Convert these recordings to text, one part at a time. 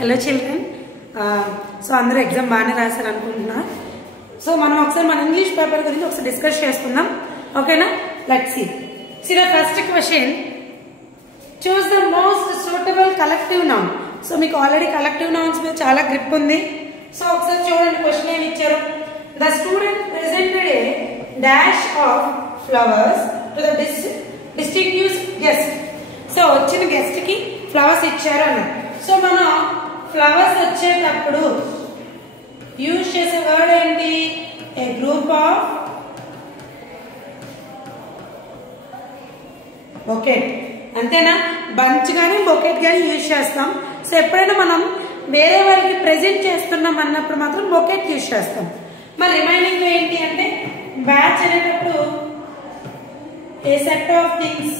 Hello children. So అందరూ exam బాగానే రాశారు అనుకుంటున్నా. సో మనం ఒకసారి మన ఇంగ్లీష్ పేపర్ గురించి ఒకసారి డిస్కస్ చేసుకుందాం. ఓకేనా? Let's see the first question. Choose the most suitable collective noun. So మీకు ఆల్రెడీ కలెక్టివ్ నౌన్స్ మీద చాలా గ్రిప్ ఉంది. సో ఒకసారి చూడండి క్వశ్చన్ ఏమి ఇచ్చారు. The student presented A dash of flowers to the distinguished guest. So వచ్చిన గెస్ట్ కి ఫ్లవర్స్ ఇచ్చారు అని. సో మనం ఫ్లవర్స్ వచ్చేటప్పుడు యూజ్ చేసే వర్డ్ ఏంటి? ఏ గ్రూప్ ఆఫ్ బొకెట్. అంతేనా? బంచ్ గానీ బొకెట్ గానీ యూజ్ చేస్తాం. సో ఎప్పుడైనా మనం వేరే వారికి ప్రెజెంట్ చేస్తున్నాం అన్నప్పుడు మాత్రం బొకెట్ యూజ్ చేస్తాం. మరి రిమైనింగ్ ఏంటి అంటే బ్యాచ్ అనేటప్పుడు a set of things.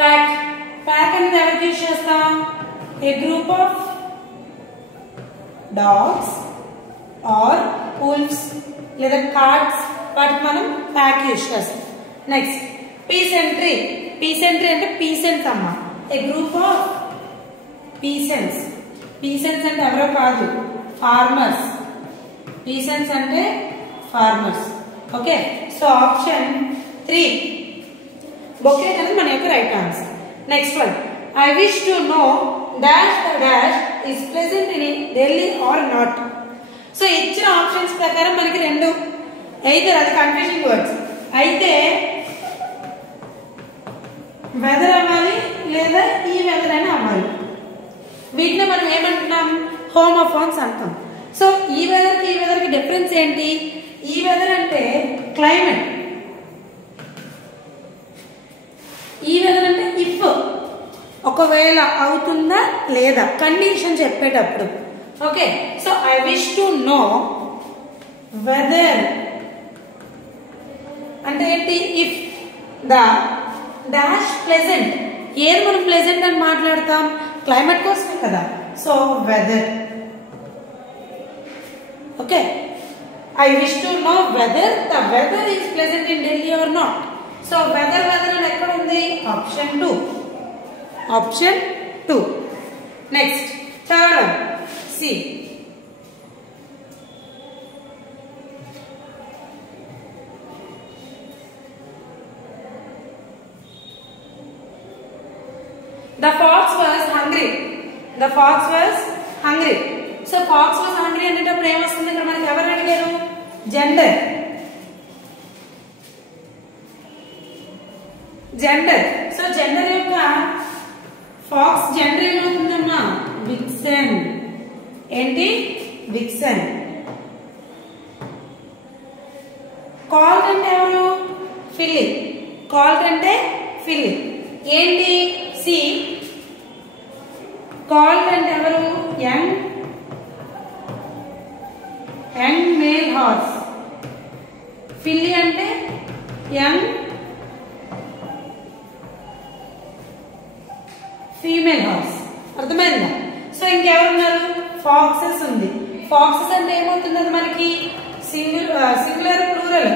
Pack. Pack అనేది ఎవరికి యూజ్ చేస్తాం? A group of dogs or wolves లేదా కార్డ్స్, వాటికి మనం ప్యాక్ యూజ్ చేస్తాం. Next peasantry. పీసెంట్రీ అంటే పీసెంట్స్ అమ్మ. A group of peasants. Peasants అంటే ఎవరో కాదు, ఫార్మర్స్. పీసెంట్స్ అంటే farmers. Okay. So option 3 bouquet అనేది మన యొక్క right answer. Next one. I wish to know dash the dash is present in Delhi or not. So ఇచ్చిన ఆప్షన్స్ ప్రకారం మనకి రెండు, అయితే అది కన్ఫ్యూజింగ్ వర్డ్స్. అయితే వెదర్ అవ్వాలి లేదా ఈ వెదర్ అని అవ్వాలి. వీటిని మనం ఏమంటున్నాం? హోమోఫోన్స్ అంటాం. సో ఈ వెదర్ కి ఈ వెదర్ కి డిఫరెన్స్ ఏంటి? ఈ వెదర్ అంటే క్లైమేట్, ఈ వెదర్ అంటే ఇఫ్, ఒకవేళ అవుతుందా లేదా కండిషన్ చెప్పేటప్పుడు. Okay. So I wish to know weather అంటే ఏంటి? If the dash pleasant. ఏది మనం ప్లెజెంట్ అని మాట్లాడతాం? క్లైమేట్ కోసమే కదా. So weather. Okay. I wish to know weather the weather is pleasant in Delhi or not. So weather weather అని ఎక్కడ ఉంది? Option 2. Option 2. Next third one. C. The fox was hungry. The fox was hungry. So fox was hungry అనేటప్పుడు ఏమొస్తుంది? ఇక్కడ మనకి ఎవరు అడిగారు? Gender. Gender. So gender యొక్క ఫాక్స్ జెండర్ ఏమవుతుందమ్మా? విక్సన్. ఏంటి? విక్సన్. కాల్డ్ అంటే ఎవరు? ఫిల్లి. కాల్డ్ అంటే ఫిల్లి. ఏంటి? సి. కాల్డ్ అంటే ఎవరు? Young male horse. ఫిల్లి అంటే యంగ్ ఫీమేల్ హార్స్. అర్థమైందా? సో ఇంకెవరున్నారు? ఫాక్సెస్ ఉంది. ఫాక్సెస్ అంటే ఏమవుతుంది? అది మనకి సింగులర్ ప్లూరల్.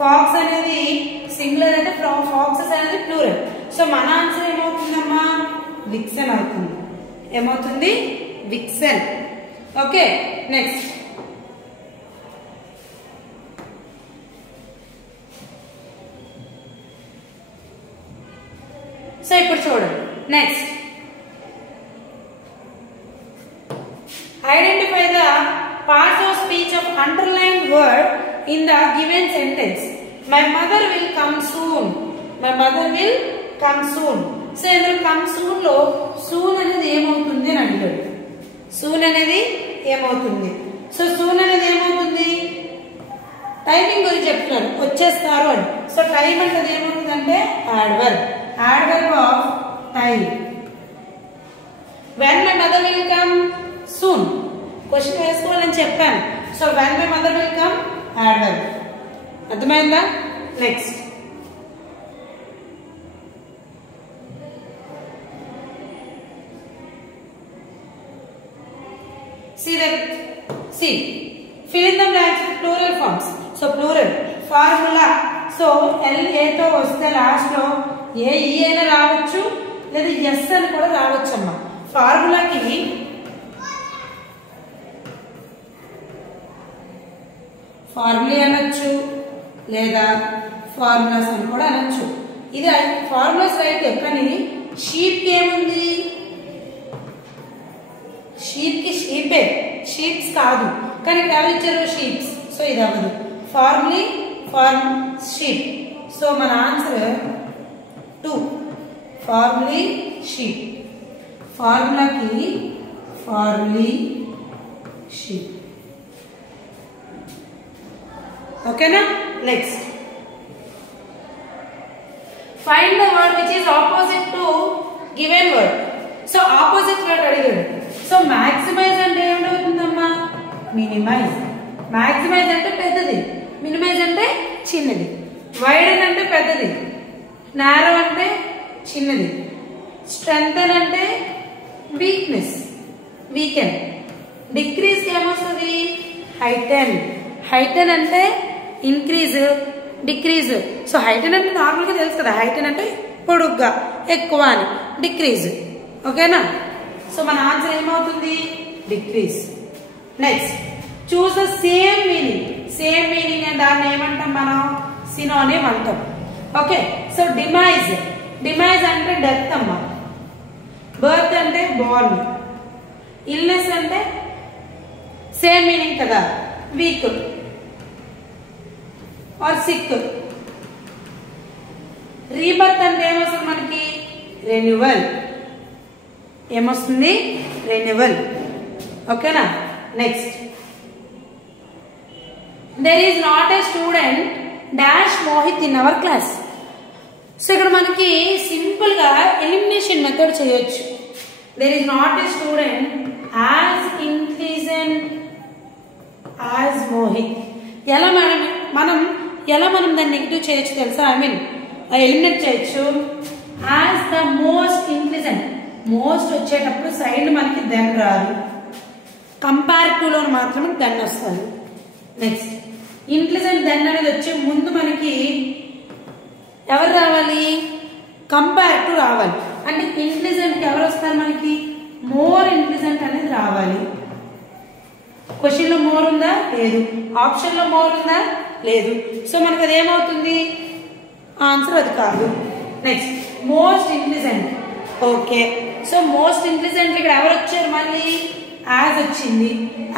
ఫాక్స్ అనేది సింగులర్ అయితే ఫాక్సెస్ అనేది ప్లూరల్. సో మన ఆన్సర్ ఏమవుతుందమ్మా? విక్సన్ అవుతుంది. ఏమవుతుంది? విక్సన్. ఓకే. నెక్స్ట్ సో ఇప్పుడు చూడండి. Next identify the parts of speech of underline word in the given sentence. My mother will come soon. My mother will come soon. So ఇందులో come soon లో soon అనేది ఏమవుతుంది అని అడిగాడు. Soon అనేది ఏమవుతుంది? సో సూన్ అనేది ఏమవుతుంది? టైమింగ్ గురించి చెప్తున్నారు, వచ్చేస్తారు అని. సో టైం అంటే ఏమవుతుంది అంటే adverb. Adverb of time. When my mother will come soon. Question వేసుకోవాలని చెప్పాను. So when my mother will come, adverb. అర్థమైందా? Next see fill in the blanks with plural forms. So plural formula. So LA తో వస్తే last లో ఏ ఈ అయినా రావచ్చు లేదా ఎస్ అని కూడా రావచ్చు అమ్మా. ఫార్ములాకి ఫార్ములా అనొచ్చు లేదా ఫార్ములాస్ అని కూడా అనొచ్చు. ఇది ఫార్ములాస్ రైట్. కానీ షీప్ ఏముంది? షీప్ కి షీపే, షీప్స్ కాదు. కానీ ఎవరు ఇచ్చారు? షీప్స్. సో ఇది అవ్వదు. ఫార్ములీ ఫార్మ్ షీప్. సో మన ఆన్సర్ 2 ఫార్ములీ షీప్. ఫార్ములాకి ఫార్ములీ షీప్. ఓకేనా? Next find the word which is opposite to given word. So opposite word అడిగాడు. సో మాక్సిమైజ్ అంటే ఏమిటవుతుందమ్మా? మినిమైజ్. మాక్సిమైజ్ అంటే పెద్దది, మినిమైజ్ అంటే చిన్నది. వైడెన్ అంటే పెద్దది, నారో అంటే చిన్నది. స్ట్రెంగ్తెన్ అంటే వీక్నెస్, వీకెన్. డిక్రీజ్ ఏమొస్తుంది? హైటెన్. హైటెన్ అంటే ఇంక్రీజ్, డిక్రీజ్. సో హైటెన్ అంటే నార్మల్గా తెలుసు కదా, హైటెన్ అంటే పొడుగ్గా, ఎక్కువ అని. డిక్రీజ్. ఓకేనా? సో మన ఆన్సర్ ఏమవుతుంది? Decrease. Next choose the same meaning. Same meaning and దాన్ని ఏమంటాం మనం? సినోనిమ్ అంటాం. ఓకే. So demise. డిమైజ్ అంటే డెత్ అమ్మా. బర్త్ అంటే బోర్న్. ఇల్నెస్ అంటే సేమ్ మీనింగ్ కదా, వీక్ ఆర్ సిక్. రీబర్త్ అంటే ఏమొస్తుంది మనకి? రెన్యువల్. ఏమొస్తుంది? రెన్యువల్. ఓకేనా? Next there is not a student dash Mohit in our class. So ఇక్కడ మనకి సింపుల్ గా ఎలిమినేషన్ మెథడ్ చేయొచ్చు. there is not a student as intelligent as Mohit. ఎలా మనం దాన్ని నెగిటివ్ చేయొచ్చు తెలుసా? ఐ మీన్ ఎలిమినేట్ చేయొచ్చు. as the most intelligent. Most వచ్చేటప్పుడు సైడ్ మనకి దెన్ రాదు, కంపారిటివ్ లో మాత్రమే దెన్ వస్తుంది. నెక్స్ట్ ఇంటెలిజెంట్ దెన్ అనేది వచ్చే ముందు మనకి ఎవరు రావాలి? కంపారిటివ్ రావాలి. అంటే ఇంటెలిజెంట్ ఎవరు వస్తారు మనకి? మోర్ ఇంటెలిజెంట్ అనేది రావాలి. క్వశ్చన్ లో మోర్ ఉందా? లేదు. ఆప్షన్ లో మోర్ ఉందా? లేదు. సో మనకి అది ఏమవుతుంది? ఆన్సర్ అది కాదు. Next most intelligent. Okay. So most intelligent ఇక్కడ ఎవరు వచ్చారు? మళ్ళీ యాజ్ వచ్చింది.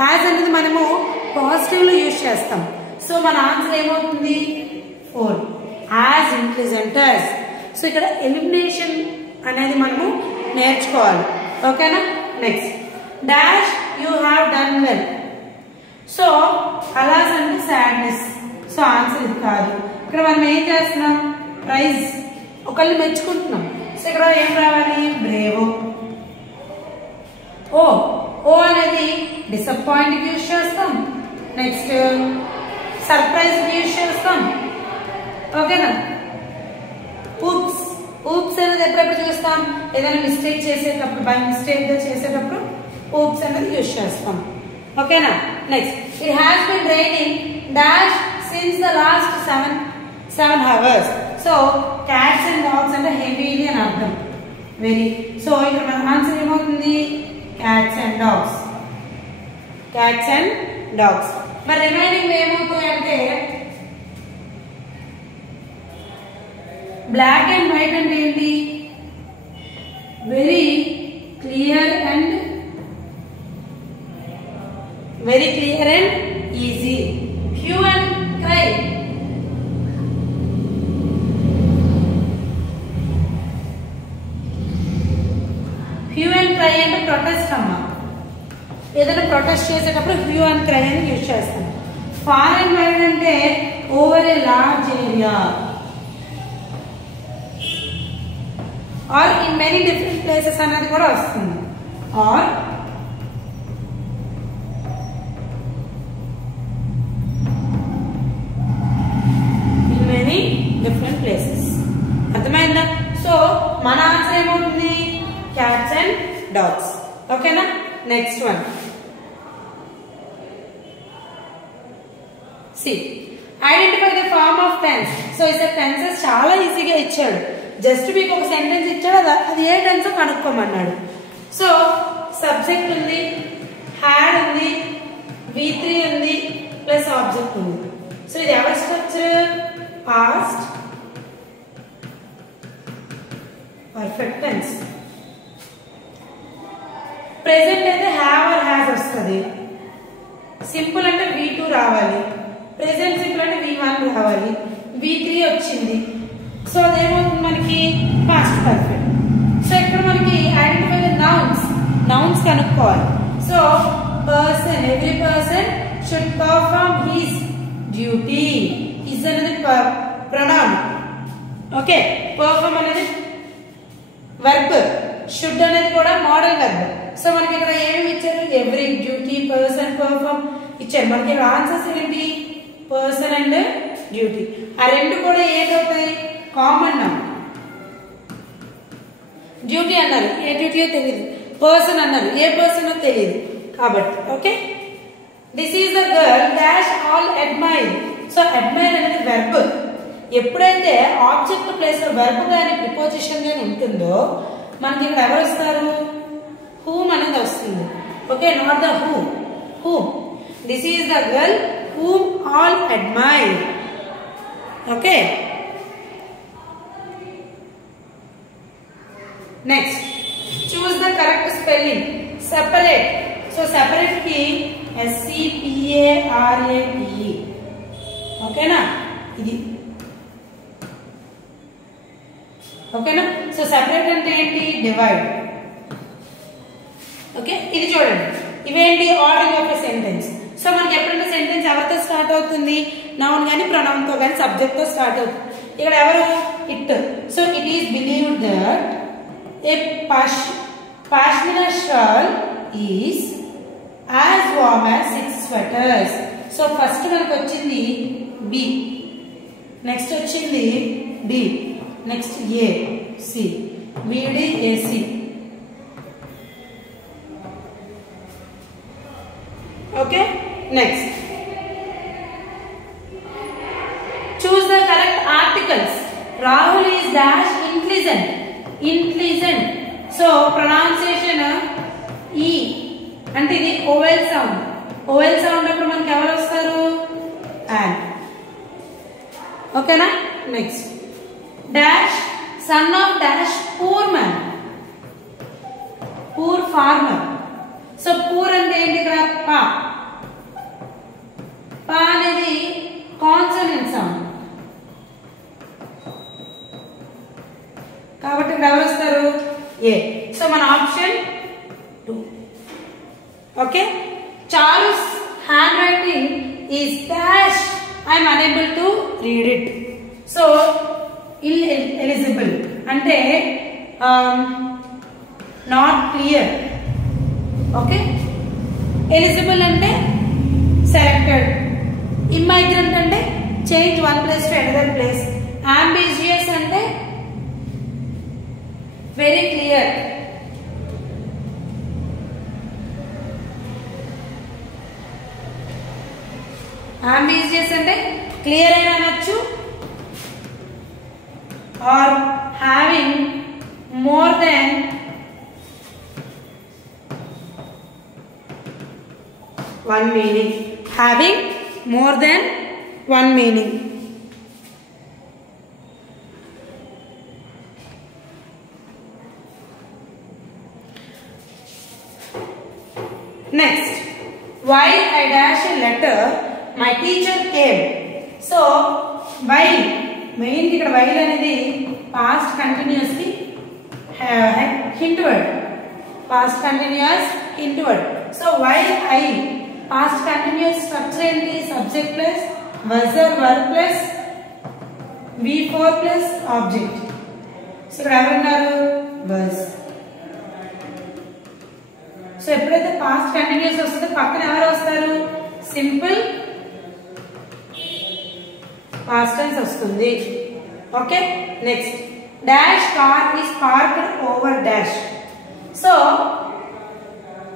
యాజ్ అనేది మనము పాజిటివ్ లో యూజ్ చేస్తాం. సో మన ఆన్సర్ ఏమవుతుంది? 4 యాజ్ ఇంటెలిజెంట్ యాజ్. సో ఇక్కడ ఎలిమినేషన్ అనేది మనము నేర్చుకోవాలి. ఓకేనా? Next dash you have done well. So alas అంటే సాడ్నెస్. సో ఆన్సర్ ఇది కాదు. ఇక్కడ మనం ఏం చేస్తున్నాం? ప్రైజ్, ఒకళ్ళు మెచ్చుకుంటున్నాం. సో ఇక్కడ ఏం రావాలి? బ్రేవో. ఓ అనేది డిసప్పాయింట్ యూజ్ చేస్తాం. నెక్స్ట్ సర్ప్రైజ్ యూజ్ చేస్తాం. ఓకేనా? ఊప్స్ అనేది ఎప్పుడెప్పుడు చూస్తాం? ఏదైనా మిస్టేక్ చేసేటప్పుడు, బై మిస్టేక్ గా చేసేటప్పుడు ఊప్స్ అనేది యూజ్ చేస్తాం. ఓకేనా? Next it has been raining dash since the last 7 hours. So cats and dogs అంటే హెవీలీ అని అర్థం. వెరీ. సో ఇక్కడ మన ఆన్సర్ ఏమవుతుంది? Cats and dogs. Cats and dogs. మరి రిమైనింగ్ ఏమవుతాయి అంటే బ్లాక్ అండ్ వైట్ అంటే ఏంటి? Very clear and easy. Hue and cry. Hue and cry అంటే ప్రొటెస్ట్ అమ్మా. ఏదైనా ప్రొటెస్ట్ చేసేటప్పుడు హ్యూ అండ్ క్రై అని యూజ్ చేస్తాం. ఫార్ అండ్ వైడ్ అంటే over a large area or in many different places అనేది కూడా వస్తుంది. Or in many different places. అర్థమైందా? సో మన ఆన్సర్ ఏమవుతుంది? Cats and dogs. ఓకేనా? Next one. Identify the form of tense. So ఇక్కడ టెన్సెస్ చాలా ఈజీగా ఇచ్చాడు. జస్ట్ మీకు ఒక సెంటెన్స్ ఇచ్చాడు, అది ఏ టెన్స్ కనుక్కోమన్నాడు. సో సబ్జెక్ట్ ఉంది, హ్యాడ్ ఉంది, V3 ఉంది, ప్లస్ ఆబ్జెక్ట్ ఉంది. సో ఇది ఎవరి structure? Past perfect tense. Present అయితే హ్యావ్ ఆర్ హ్యాస్ వస్తుంది. సింపుల్ అంటే V2 రావాలి, ప్రెజెంట్ సింపుల్ అంటే V1 రావాలి, V3 వచ్చింది. సో అదేమవుతుంది మనకి? Past perfect. సో ఇక్కడ మనకి ఐడెంటిఫై ద నౌన్స్ కనుక్కోవాలి. So person, every person should perform his duty. His అనేది ప్రొనౌన్. ఓకే, పర్ఫార్మ్ అనేది వర్బ్, షుడ్ అనేది కూడా మోడల్ వర్బ్. సో మనకి ఇక్కడ ఏమేమి ఇచ్చారు? ఎవ్రీ, డ్యూటీ, పర్సన్, పర్ఫార్మ్ ఇచ్చారు. మనకి ఇక్కడ ఆన్సర్స్ ఏంటి? Person and duty. ఆ రెండు కూడా ఏదవుతాయి? Common noun. డ్యూటీ అన్నారు, ఏ డ్యూటీయో తెలియదు. పర్సన్ అన్నారు, ఏ పర్సన్ తెలియదు కాబట్టి. Okay, this is the girl dash all admire. So admire అనేది వెర్బ్. ఎప్పుడైతే ఆబ్జెక్ట్ ప్లేస్ లో వెర్బ్ గాని ప్రిపోజిషన్ గాని ఉంటుందో మనకి ఇక్కడ ఎవరు వస్తారు? హూమ్ అనేది వస్తుంది. Okay, not the who. Whom. This is the girl whom all admire. Okay, next choose the correct spelling. Separate. So separate కి SEPARATE. ఓకేనా? ఇది ఓకేనా? సో సెపరేట్ అంటే ఏంటి? డివైడ్. ఓకే, ఇది చూడండి, ఇవేంటి? Ordering of a sentence. So మనకి ఎప్పుడైనా సెంటెన్స్ ఎవరితో స్టార్ట్ అవుతుంది? నౌన్ గానీ ప్రొనౌన్ తో గానీ సబ్జెక్ట్ తో స్టార్ట్ అవుతుంది. ఇక్కడ ఎవరు? It. So it is believed that A pashmina shawl is as warm as 6 sweaters. So first మనకు వచ్చింది B, నెక్స్ట్ వచ్చింది D, next A, C, BD, AC. Okay, next choose the correct articles. Rahul is dash intelligent. Intelligent. So pronunciation ఈ అంటే ఇది vowel sound. Vowel sound అప్పుడు మనకి ఎవరు వస్తారు? అండ్. ఓకేనా? Next dash son of dash poor man. Poor farmer. So poor అంటే ఏంటి? ఇక్కడ పా. పా అనేది కాన్సనెంట్ సౌండ్ కాబట్టి ఇక్కడ ఎవరు వస్తారు? ఏ. సో మన option 2. Okay, Charu's hand writing is dash. I'm unable to read it. So ineligible అంటే నాట్ క్లియర్. ఓకే, ఎలిజిబుల్ అంటే సెలెక్టెడ్. ఇమ్మైగ్రెంట్ అంటే change one place to another place. Ambiguous అంటే వెరీ క్లియర్. అంబిజియస్ అంటే clear అయినా అనొచ్చు, or having more than one meaning. Having more than one meaning. Next, while I dash a letter, my teacher came. So while main ఇక్కడ while అనేది past continuous కి hint word. Past continuous hint word. So while I past continuous structure ఏంటి? subject plus was or were plus V4 plus object. So ఇక్కడ ఎవరున్నారు? was. So ఎప్పుడైతే past continuous వస్తుందో పక్కన ఎవరు వస్తారు? సింపుల్ పాస్ట్ టెన్స్ వస్తుంది. Okay, next dash car is parked over dash. So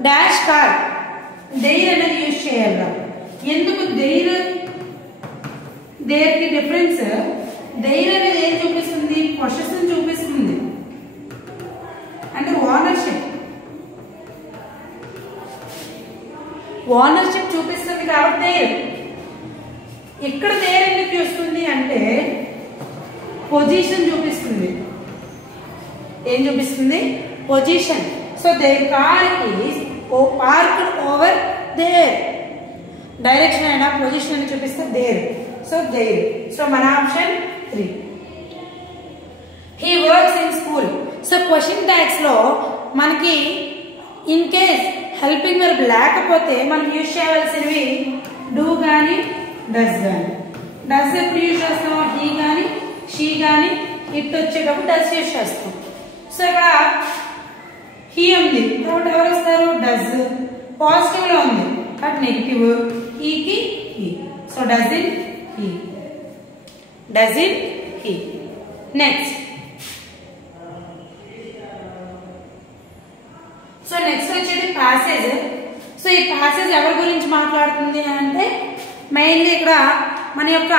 dash car there అనేది యూజ్ చేయాలి. ఎందుకు దేర్? దేర్ కి డిఫరెన్స్. దేర్ అనేది ఏం చూపిస్తుంది? పొజిషన్ చూపిస్తుంది. ఓనర్షిప్ చూపిస్తుంది కాబట్టి దేర్. ఇక్కడ దేర్ ఎందుకు చూస్తుంది అంటే పొజిషన్ చూపిస్తుంది. ఏం చూపిస్తుంది? Position. So there car is parked over there. Direction అయినా పొజిషన్ అని చూపిస్తే దేర్. So there. సో మన option 3. He works in school. So question tags లో మనకి ఇన్ కేస్ హెల్పింగ్ వర్బ్ లేకపోతే మనం యూజ్ చేయవలసినవి డూ కానీ డస్ కానీ. డస్ ఎప్పుడు యూజ్ చేస్తాం? హీ కానీ షీ కానీ ఇట్ వచ్చేటప్పుడు డస్ యూజ్ చేస్తాం. సో ఇక్కడ హీ ఉంది కాబట్టి ఎవరు వస్తారు? డస్. పాజిటివ్ లో ఉంది బట్ నెగిటివ్. హీకి he. So does in he. Does in he. Next. So next వచ్చేది ప్యాసేజ్. సో ఈ ప్యాసేజ్ ఎవరి గురించి మాట్లాడుతుంది అంటే మెయిన్లీ ఇక్కడ మన యొక్క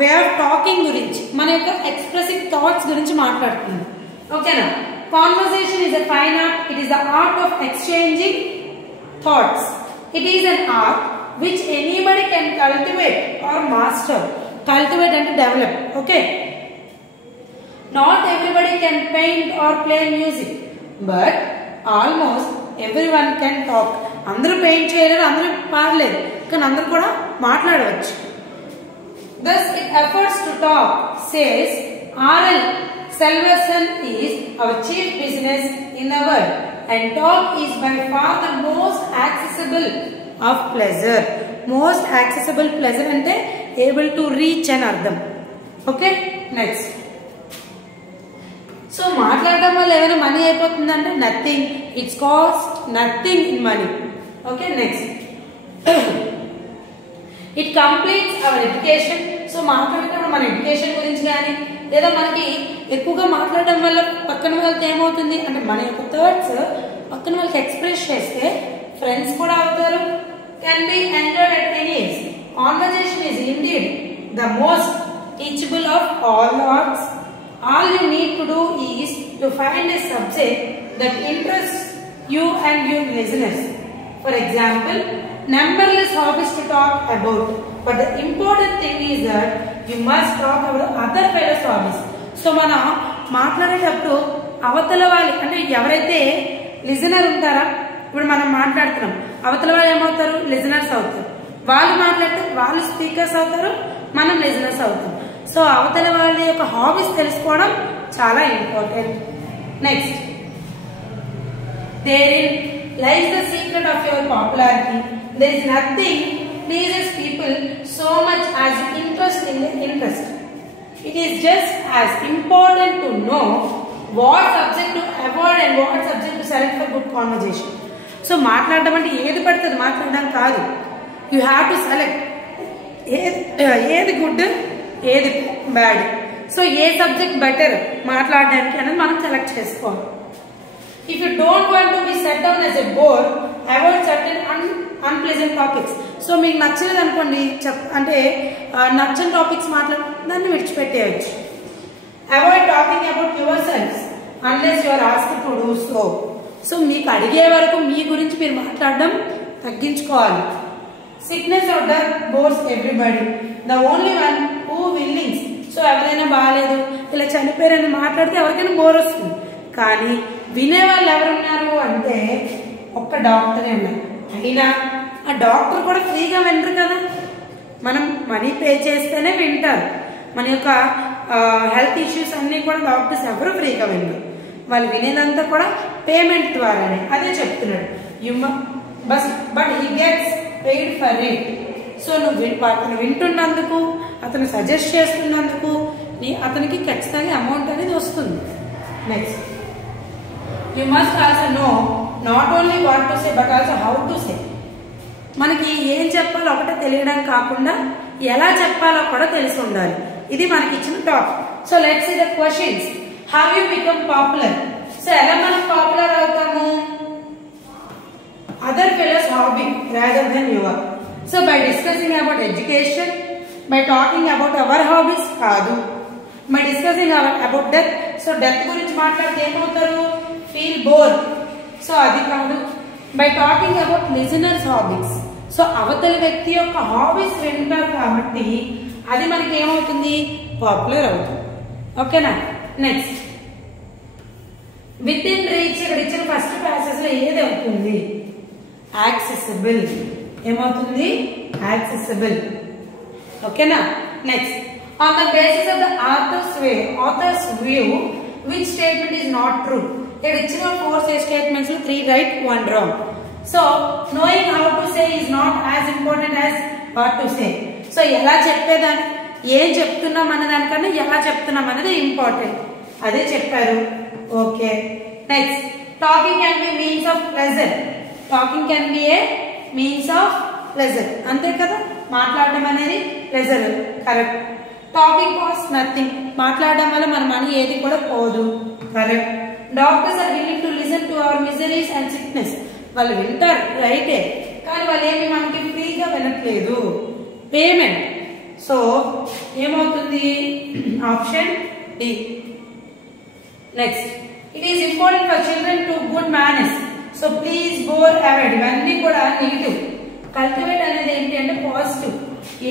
వే ఆఫ్ టాకింగ్ గురించి, మన యొక్క ఎక్స్ప్రెసివ్ థాట్స్ గురించి మాట్లాడుతుంది. ఓకేనా? Conversation is a fine art. It is the art of exchanging thoughts. It is an art which anybody can cultivate or master. Cultivate అంటే develop. Okay. Not everybody can paint or play music but almost everyone can talk. అందరూ paint చేయలేరు, అందరూ పాడలేరు, కానీ అందరూ కూడా మాట్లాడవచ్చు. Thus it efforts to talk, says R.L. Selverson is our chief business in the world, and talk is by far the most accessible of pleasure. Most accessible pleasure ante able to reach అని అర్థం. Okay. Next. So మాట్లాడడం వల్ల ఏమైనా money అయిపోతుందంటే nothing. It's cost nothing in money. Okay. Next. It completes our education. So మాట్లాడేటప్పుడు మన education గురించి కానీ లేదా మనకి ఎక్కువగా మాట్లాడడం వల్ల పక్కన వాళ్ళతో ఏమవుతుంది అంటే మన యొక్క థాట్స్ పక్కన వాళ్ళకి ఎక్స్ప్రెస్ చేస్తే ఫ్రెండ్స్ కూడా అవుతారు. Can be enjoyed at any age. Conversation is indeed the most teachable of all the arts. All you need to do is to find a subject that interests you and your listeners. For example, numberless hobbies to talk about, but the important thing is that you must talk about other fellows' hobbies. So మనం మాట్లాడేటప్పుడు అవతల వాళ్ళు అంటే ఎవరైతే listener ఉంటారా, ఇప్పుడు మనం మాట్లాడుతున్నాం, అవతల వాళ్ళు ఏమవుతారు? లిజనర్స్ అవుతారు. వాళ్ళు మాట్లాడితే వాళ్ళు స్పీకర్స్ అవుతారు, మనం లిజనర్స్ అవుతాం. సో అవతల వాళ్ళ యొక్క హాబీస్ తెలుసుకోవడం చాలా important. Next. Therein lies the secret of your popularity. There is nothing pleases people so much as interest in the interest. It is just as important to know what subject to avoid and what subject to select for good conversation. So మాట్లాడడం అంటే ఏది పడుతుంది మాట్లాడడం కాదు. You have to select ఏది good ఏది bad. So ఏ subject better మాట్లాడడానికి అనేది మనం సెలెక్ట్ చేసుకోవాలి. If you don't want to be set down as a bore, avoid certain unpleasant topics. So మీకు నచ్చలేదు అనుకోండి, అంటే నచ్చని టాపిక్స్ దాన్ని విడిచిపెట్టేయచ్చు. Avoid talking about yourself unless you are asked to do so. So మీకు అడిగే వరకు మీ గురించి మీరు మాట్లాడడం తగ్గించుకోవాలి. Sickness of death bores everybody. The only one who విల్లింగ్స్. So ఎవరైనా బాగాలేదు ఇలా చనిపోయారని మాట్లాడితే ఎవరికైనా బోర్ వస్తుంది, కానీ వినేవాళ్ళు ఎవరున్నారు అంటే ఒక్క డాక్టరే ఉన్నారు. అయినా ఆ డాక్టర్ కూడా ఫ్రీగా వినరు కదా, మనం మనీ పే చేస్తేనే వింటారు. మన యొక్క హెల్త్ ఇష్యూస్ అన్ని కూడా డాక్టర్స్ ఎవరు ఫ్రీగా వినరు, వాళ్ళు వినేదంతా కూడా పేమెంట్ ద్వారానే. అదే చెప్తున్నాడు. But he gets paid for it. So నువ్వు అతను వింటున్నందుకు, అతను సజెస్ట్ చేస్తున్నందుకు అతనికి ఖచ్చితంగా అమౌంట్ అనేది వస్తుంది. Next. You must also know not only what to say but also how to say. మనకి ఏం చెప్పాలో ఒకటే తెలియడం కాకుండా ఎలా చెప్పాలో కూడా తెలిసి ఉండాలి. ఇది మనకి ఇచ్చిన topic. So let's see the questions. How you become popular. So ఎలా మనం పాపులర్ అవుతాము? Other fellows hobby rather than your. So by discussing about education, by talking about our hobbies కాదు, by discussing about death. So death గురించి మాట్లాడితే ఏమవుతారు? Feel bore. So అది కాదు. By talking about listeners hobbies. So అవతలి వ్యక్తి యొక్క hobbies వింటారు కాబట్టి అది మనకి ఏమవుతుంది, పాపులర్ అవుతుంది. ఓకేనా. నెక్స్ట్ విత్ ఇన్ రీచ్, ఇక్కడ ఇచ్చిన ఫస్ట్ ప్యాసేజ్ లో ఏది అవుతుంది, యాక్సెసిబుల్. ఏమవుతుంది, యాక్సెసిబుల్. ఓకేనా. Next on the basis of the author's view which statement is not true. ఇక్కడ ఇచ్చిన 4 statements లో 3 right 1 wrong. So knowing how to say is not as important as what to say. So ఎలా చెప్పేదాన్ని, ఏం చెప్తున్నాం అనే దానికన్నా ఎలా చెప్తున్నాం అనేది ఇంపార్టెంట్, అదే చెప్పారు. Okay. Next talking can be means of pleasure. Talking can be a means of pleasure, అంతే కదా, మాట్లాడడం అనేది pleasure. Correct. Talking cost nothing, మాట్లాడడం వల్ల మన మనీ ఏది కూడా పోదు. Correct. Doctors are willing to listen to our miseries and sickness. వాళ్ళు వింటారు రైటే, కానీ వాళ్ళు ఏమి మనకి ఫ్రీగా వినట్లేదు, పేమెంట్. సో ఏమవుతుంది, option D. Next it is important for children to good manners. So please bore avoid, ఇవన్నీ కూడా నెగిటివ్. కల్టివేట్ అనేది ఏంటి అంటే పాజిటివ్.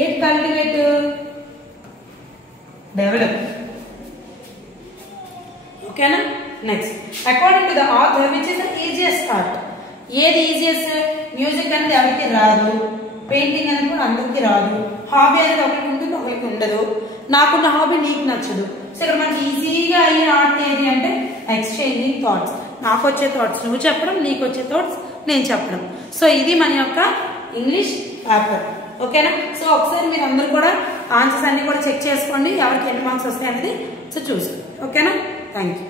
ఏం కల్టివేట్, డెవలప్. ఓకేనా. Next according to the author which is the easiest art. ఏది easiest, music అనేది ఎవరికి రాదు, పెయింటింగ్ అనేది కూడా అందరికి రాదు, హాబీ అనేది ఒకరికి ఉంటుంది ఒకరికి ఉండదు, నాకున్న హాబీ నీకు నచ్చదు. సో ఇక్కడ మనకి ఈజీగా అయిన ఆర్ట్ ఏది అంటే ఎక్స్చేంజింగ్ థాట్స్. నాకు వచ్చే థాట్స్ నువ్వు చెప్పడం, నీకు వచ్చే థాట్స్ నేను చెప్పడం. సో ఇది మన యొక్క ఇంగ్లీష్ పేపర్. ఓకేనా. సో ఒకసారి మీరు అందరూ కూడా ఆన్సర్స్ అన్ని కూడా చెక్ చేసుకోండి, ఎవరికి ఎన్ని మార్క్స్ వస్తాయి అనేది సో చూసుకోండి. ఓకేనా. Thank you.